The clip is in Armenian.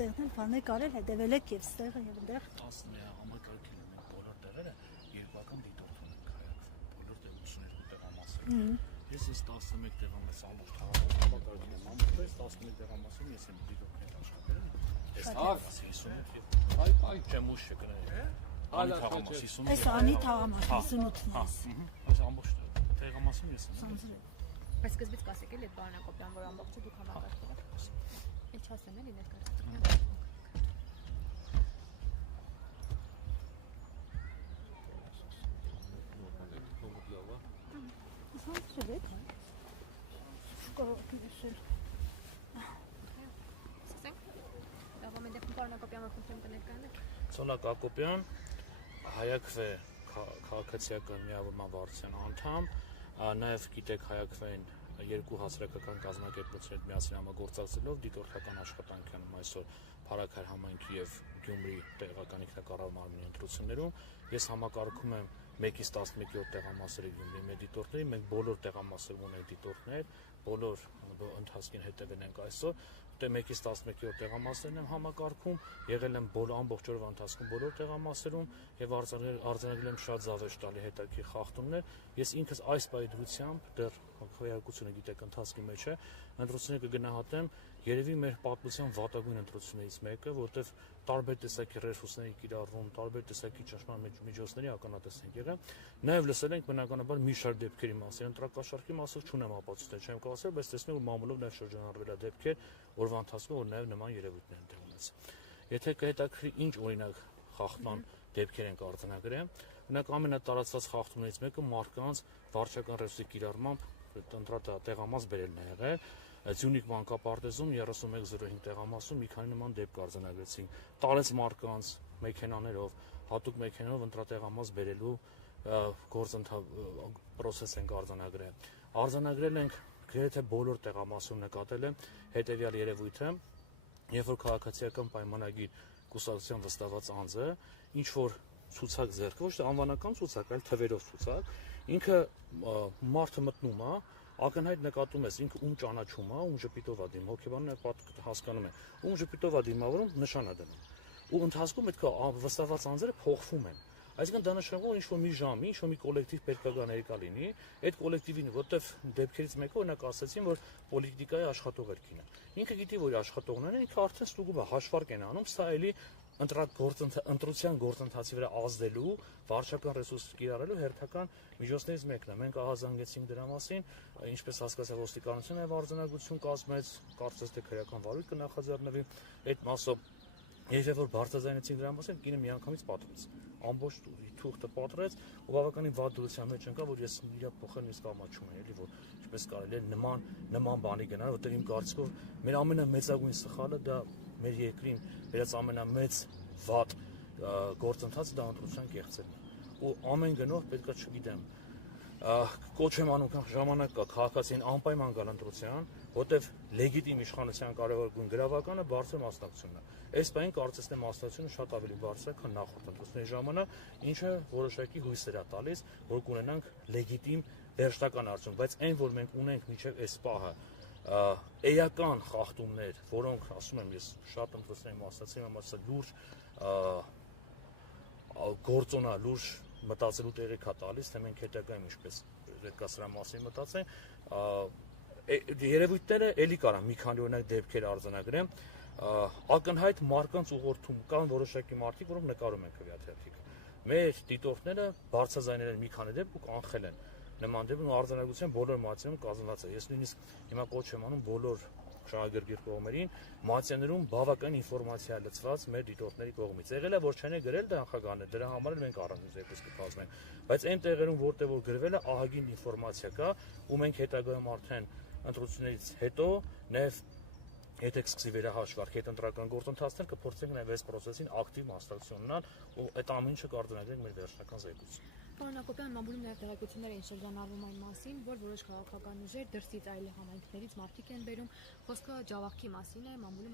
տեղն բաներ կարել հետևել եք եւ ստեղը եւ այնտեղ 10 համակարգել են բոլոր տեղերը երկական դիտորդ ունենք հայակը բոլոր տեղություններում տեղամասեր ես 11 տեղամաս ամբողջ քաղաքում եմ ամբողջ 11 տեղամասում ես եմ դիտորդներ աշխատել ես այ չեմ ուշ կրել անի թաղամաս 58 այս անի թաղամաս 58-ն է այս ամբողջ տեղամասում ես եմ Բայց սկզբից կասեք էլի այդ բանը կոպիան, որ ամբողջը դուք համակարգել եք։ Ինչ ասեմ էլի ներկայացնում։ Սոնա Կակոպյան, Հայակվե քաղաքացիական միավորման վարչության անդամ, նաև գիտեք Հայակվեն երկու հասարակական կազմակերպությունների հետ միասին համագործակցելով դիտորդական աշխատանք անում այսօր Փարաքար համայնքի եւ Գյումրի տեղական ինքնակառավարման մարմնի ընտրություններում ես համակարգում եմ 1-ից 11-րդ տեղամասերի Գյումրի մեր դիտորդների մենք բոլոր տեղամասերում ունենք դիտորդներ բոլոր ընթացքին հետևել ենք այսօր 1-ից 11-րդ տեղամասերն եմ համակարգում եղել եմ ամբողջ օրվա ընթացքում բոլոր տեղամասերում եւ արձանագրել եմ շատ զավեշ տալի հետաքրքիր խախտումներ ես ինքս այս պայծրությամբ դեռ քվեարկությունը գիտեք ընթացքի մեջ է ընտրությունները կգնահատեմ երևի մեր պատմության վատագույն ընտրություններից մեկը որտեղ տարբեր տեսակի ռեսուրսների կիրառում տարբեր տեսակի ճնշման միջոցների ականատես ենք եղել նաեւ լսել ենք բնականաբար մի շարք դեպքերի մասին ընտրակաշառքի մասով չունեմ ապացույցներ չեմ կարող ասել բայց տեսնում եմ որ մամուլով նաեւ շրջանառվել է դեպքեր օրվա ընթացքում որ նաեւ նման երևույթներ են տեղի ունեցել եթե կհետաքրի ինչ օրինակ խախտման դեպքեր են արձանագրել օրինակ ամենատարածված խախտումներից մեկը մարդկանց վարչական ռեսուրսի կիրառմամբ տեղամաս բերելն է եղել Ձյունիք մանկապարտեզում 3105 տեղամասում մի քանի նման դեպք արձանագրեցին տարեց մարդկանց մեքենաներով հատուկ մեքենաներով ընտրատեղամաս բերելու գործընթաց ենք արձանագրել ենք գրեթե բոլոր տեղամասում նկատել եմ հետևյալ երևույթը երբ որ քաղաքացիական պայմանագիր կուսակցության վստահված անձը ինչ որ ցուցակ ձեռք ոչ թե անվանական ցուցակ այլ թվերով ցուցակ ինքը մարդը մտնում է ակնհայտ նկատում ես ինքը ում ճանաչում է ում ժպիտով է դիմում հոգեբանը հասկանում է ում ժպիտով է դիմավորում նշան է դնում ու ընթացքում այդ վստահված անձերը փոխվում են այսինքն դա նշանակում է ինչ որ մի ժամի ինչ որ մի կոլեկտիվ պետք է գա ներկա լինի այդ կոլեկտիվին որտեվ դեպքերից մեկը օրինակ ասացին որ պոլիտիկայի աշխատող էր կինը ինքը գիտի որ աշխատողներն են ինքը արդեն ստուգում է հաշվարկ են անում սա էլի ընտրության գործընթացի վրա ազդելու վարչական ռեսուրս կիրառելու հերթական միջոցներից մեկն է մենք ահազանգեցինք դրա մասին ինչպես հասկացա ոստիկանությունը եւ արձանագրություն կազմեց կարծես թե քրեական վարույթ կնախաձեռնվի այդ մասով Երբ որ բարձրաձայնեցին դրա մասին, կինը միանգամից պատրեց։ Ամբողջ թուղթը պատրեց ու բավականին վատ դրության մեջ ընկա, որ ես իր փոխել իսկ ամաչում եմ, էլի որ ինչպես կարելի է նման բանի գնալ, որտեղ իմ կարծիքով մեր ամենամեծագույն սխալը դա մեր երկրին վերած ամենամեծ վատ գործընթացը դա ընտրության կեղծելն է։ Ու ամեն գնով պետքա չգիտեմ կոչ եմ անում ժամանակ կա քաղաքացին անպայման գալ ընտրության, որտեղ լեգիտիմ իշխանության կարևորագույն գրավականը բարձր մասնակցությունն է։ Այս բանին կարծես թե մասնակցությունը շատ ավելի բարձր է, քան նախորդ ընտրությունների ժամանակ, ինչը որոշակի հույսեր է տալիս, որ կունենանք լեգիտիմ վերջնական արդյունք, բայց այն, որ մենք ունենք մինչև այս պահը էական խախտումներ, որոնք ասում եմ ես շատ ընտրությունների մասնակցել եմ, ասա լուրջ գործոնա, լուրջ մտածելու տեղի կա տալիս, թե մենք հետագայում ինչպես պետք է սրա մասին մտածենք, երևույթները էլի կարան մի քանի օրինակ դեպքեր արձանագրեմ, ակնհայտ մարդկանց ուղղորդում կան որոշակի մարդիկ, որոնք նկարում են քվեաթերթիկը։ Մեր դիտորդները բարձրաձայնել են մի քանի դեպք ու կանխել են նման դեպք ու արձանագրության բոլոր մատյաներում կազմված է։ Ես նույնիսկ հիմա կոչ եմ անում բոլոր շահագրգիռ կողմերին մատյաներում բավական ինֆորմացիա լցված մեր դիտորդների կողմից։ Եղել է որ չեն գրել դա նախագահներ, դրա համար էլ մենք առանձին զեկույց կկազմենք, բայց այն տեղերում որտեղ որ գրվել է ահագին ինֆորմացիա կա ու մենք հետագայում արդեն ընտրություններից հետո նաև եթե սկսի վերահաշվարկ հետընտրական գործընթացներ կփորձենք նաև այս process-ին ակտիվ մասնակցություն ունենալ ու այդ ամեն ինչը կարգավորենք մեր վերջնական զեկույցում։ Պարոն Հակոբյան, մամուլում նաև տեղեկություններ էին շրջանառվում այն մասին, որ որոշ քաղաքական ուժեր դրսից այլ համայնքներից մարդիկ են բերում, խոսքը Ջավախքի մասին է, մամուլում